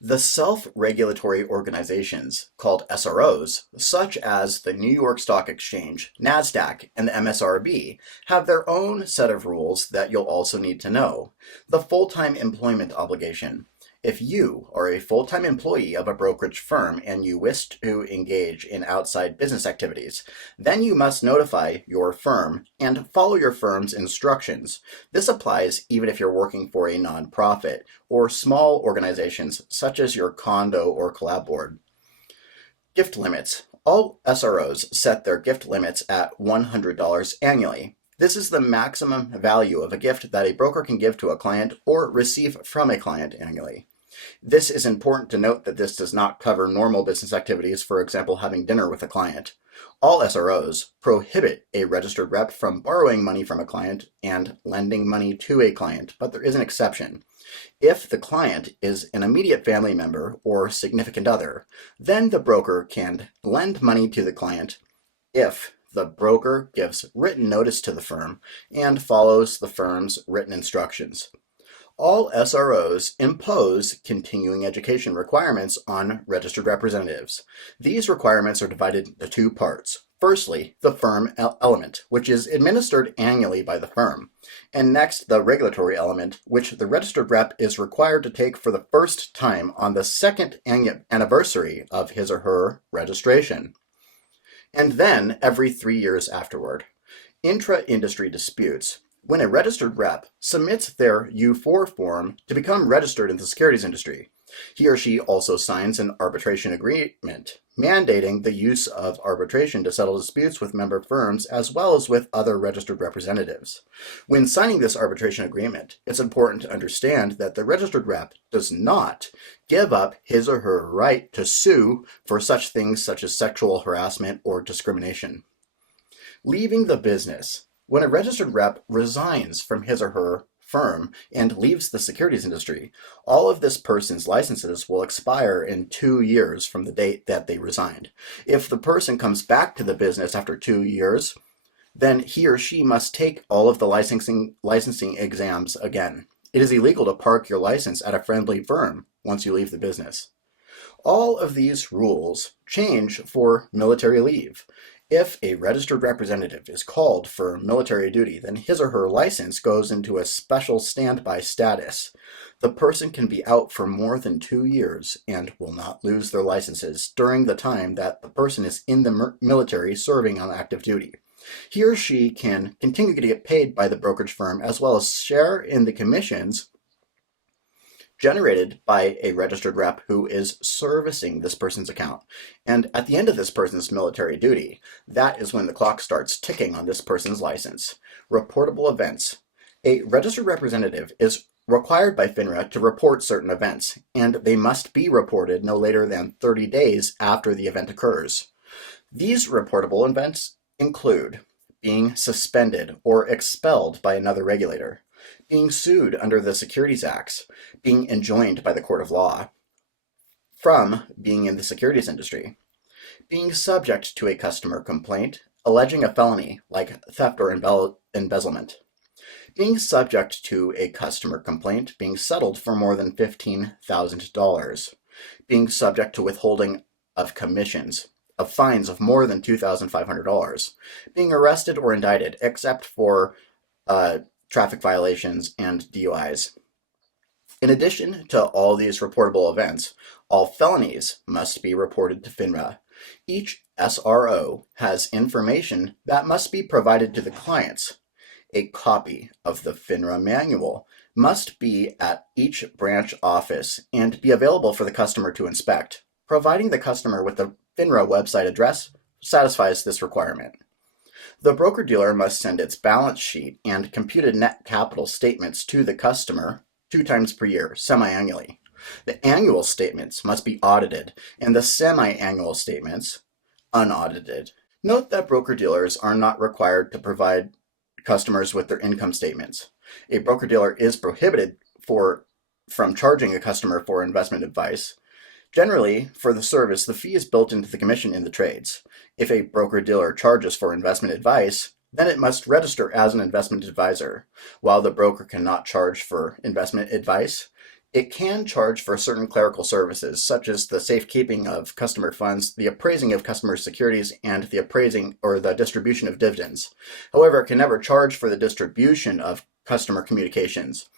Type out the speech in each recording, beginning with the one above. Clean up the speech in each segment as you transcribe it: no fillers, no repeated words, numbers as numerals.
The self-regulatory organizations, called SROs, such as the New York Stock Exchange, NASDAQ, and the MSRB, have their own set of rules that you'll also need to know. The full-time employment obligation. If you are a full-time employee of a brokerage firm and you wish to engage in outside business activities, then you must notify your firm and follow your firm's instructions. This applies even if you're working for a nonprofit or small organizations such as your condo or collab board. Gift limits. All SROs set their gift limits at $100 annually. This is the maximum value of a gift that a broker can give to a client or receive from a client annually. This is important to note that this does not cover normal business activities, for example, having dinner with a client. All SROs prohibit a registered rep from borrowing money from a client and lending money to a client, but there is an exception. If the client is an immediate family member or significant other, then the broker can lend money to the client if the broker gives written notice to the firm and follows the firm's written instructions. All SROs impose continuing education requirements on registered representatives. These requirements are divided into two parts. Firstly, the firm element, which is administered annually by the firm. And next, the regulatory element, which the registered rep is required to take for the first time on the second anniversary of his or her registration, and then every 3 years afterward. Intra-industry disputes. When a registered rep submits their U4 form to become registered in the securities industry, he or she also signs an arbitration agreement, mandating the use of arbitration to settle disputes with member firms as well as with other registered representatives. When signing this arbitration agreement, it's important to understand that the registered rep does not give up his or her right to sue for such things such as sexual harassment or discrimination. Leaving the business. When a registered rep resigns from his or her firm and leaves the securities industry, all of this person's licenses will expire in 2 years from the date that they resigned. If the person comes back to the business after 2 years, then he or she must take all of the licensing exams again. It is illegal to park your license at a friendly firm once you leave the business. All of these rules change for military leave. If a registered representative is called for military duty, then his or her license goes into a special standby status. The person can be out for more than 2 years and will not lose their licenses during the time that the person is in the military serving on active duty. He or she can continue to get paid by the brokerage firm as well as share in the commissions generated by a registered rep who is servicing this person's account. And at the end of this person's military duty, that is when the clock starts ticking on this person's license. Reportable events. A registered representative is required by FINRA to report certain events, and they must be reported no later than 30 days after the event occurs. These reportable events include being suspended or expelled by another regulator, being sued under the Securities Acts, being enjoined by the court of law from being in the securities industry, being subject to a customer complaint alleging a felony like theft or embezzlement, being subject to a customer complaint being settled for more than $15,000, being subject to withholding of commissions, of fines of more than $2,500, being arrested or indicted except for traffic violations and DUIs. In addition to all these reportable events, all felonies must be reported to FINRA. Each SRO has information that must be provided to the clients. A copy of the FINRA manual must be at each branch office and be available for the customer to inspect. Providing the customer with the FINRA website address satisfies this requirement. The broker-dealer must send its balance sheet and computed net capital statements to the customer 2 times per year, semi-annually. The annual statements must be audited, and the semi-annual statements unaudited. Note that broker-dealers are not required to provide customers with their income statements. A broker-dealer is prohibited from charging a customer for investment advice. Generally, for the service, the fee is built into the commission in the trades. If a broker-dealer charges for investment advice, then it must register as an investment advisor. While the broker cannot charge for investment advice, It can charge for certain clerical services, such as the safekeeping of customer funds, the appraising of customer securities, and the appraising or the distribution of dividends. However, it can never charge for the distribution of customer communications.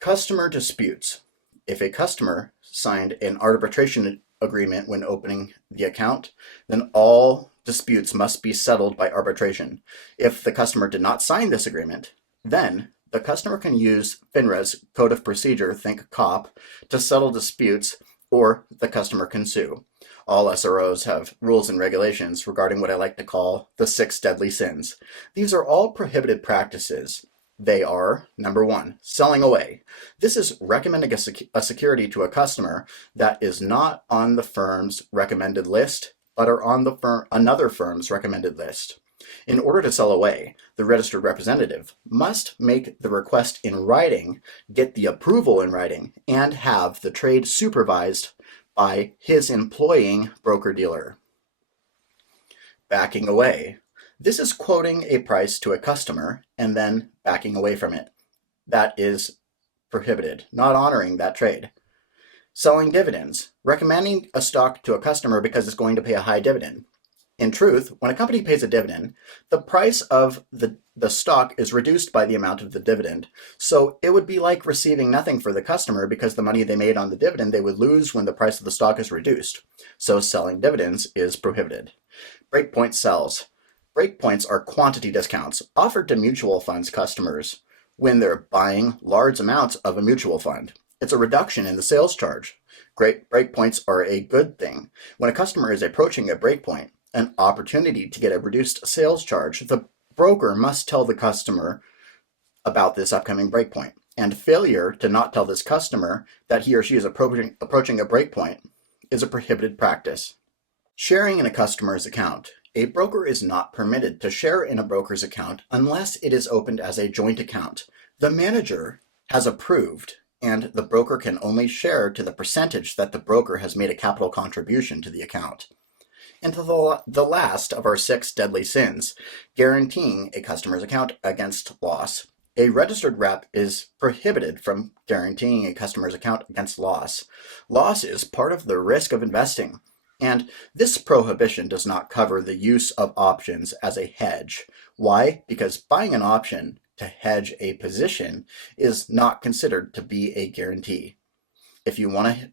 Customer disputes. If a customer signed an arbitration agreement when opening the account, then all disputes must be settled by arbitration. If the customer did not sign this agreement, then the customer can use FINRA's Code of Procedure, think COP, to settle disputes, or the customer can sue. All SROs have rules and regulations regarding what I like to call the 6 deadly sins. These are all prohibited practices. They are, number 1, selling away. This is recommending a security to a customer that is not on the firm's recommended list, but are on another firm's recommended list. In order to sell away, the registered representative must make the request in writing, get the approval in writing, and have the trade supervised by his employing broker-dealer. Backing away. This is quoting a price to a customer and then backing away from it. That is prohibited, not honoring that trade. Selling dividends. Recommending a stock to a customer because it's going to pay a high dividend. In truth, when a company pays a dividend, the price of the stock is reduced by the amount of the dividend. So it would be like receiving nothing for the customer because the money they made on the dividend they would lose when the price of the stock is reduced. So selling dividends is prohibited. Breakpoint sells. Breakpoints are quantity discounts offered to mutual funds customers when they're buying large amounts of a mutual fund. It's a reduction in the sales charge. Great breakpoints are a good thing. When a customer is approaching a breakpoint, an opportunity to get a reduced sales charge, the broker must tell the customer about this upcoming breakpoint. And failure to not tell this customer that he or she is approaching a breakpoint is a prohibited practice. Sharing in a customer's account. A broker is not permitted to share in a broker's account unless it is opened as a joint account. The manager has approved, and the broker can only share to the percentage that the broker has made a capital contribution to the account. And to the last of our 6 deadly sins, guaranteeing a customer's account against loss. A registered rep is prohibited from guaranteeing a customer's account against loss. Loss is part of the risk of investing, and this prohibition does not cover the use of options as a hedge. Why? Because buying an option to hedge a position is not considered to be a guarantee. If you want to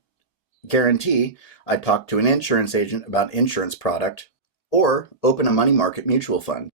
guarantee, I'd talk to an insurance agent about insurance product or open a money market mutual fund.